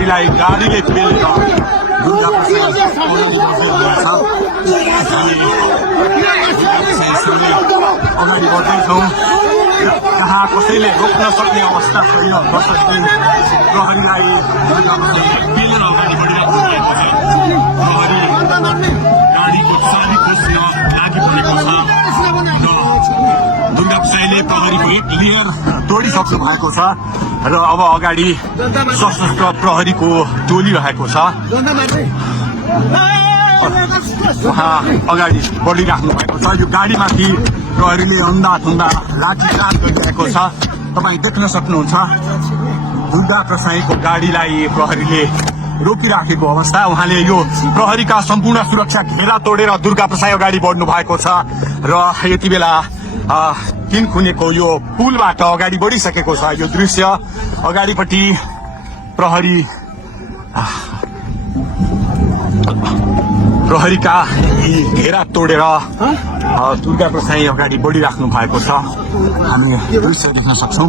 प्रहरीलाई गाडीले पेलेर दुर्गा प्रसाई अगाडि बढ्दैछौँ। जहाँ कसैले रोक्न सक्ने अवस्था छैन, कसैले प्रहरीलाई दुर्गा प्रसाईलाई पेलेर अगाडि बढिरहेको गाडीको चाबी खोज्न लागिपरेको छ र दुर्गा प्रसाईले प्रहरीको एक लेयर तोडिसक्नु भएको छ र अब अगाडि सशस्त्र प्रहरीको टोली रहेको छ। उहाँ अगाडि बढिराख्नु भएको छ। यो गाडीमाथि प्रहरीले अन्धाधुन्दा लाठीचार्ज गरिरहेको छ। तपाईँ देख्न सक्नुहुन्छ दुर्गा प्रसाईको गाडीलाई प्रहरीले रोकिराखेको अवस्था। उहाँले यो प्रहरीका सम्पूर्ण सुरक्षा घेरा तोडेर दुर्गा प्रसाई अगाडि बढ्नु भएको छ र यति बेला तिनखुनेको यो पुलबाट अगाडि बढिसकेको छ। यो दृश्य अगाडिपट्टि प्रहरीका यी घेरा तोडेर दुर्गा प्रसाई अगाडि बढिराख्नु भएको छ। हामी दृश्य देख्न सक्छौँ।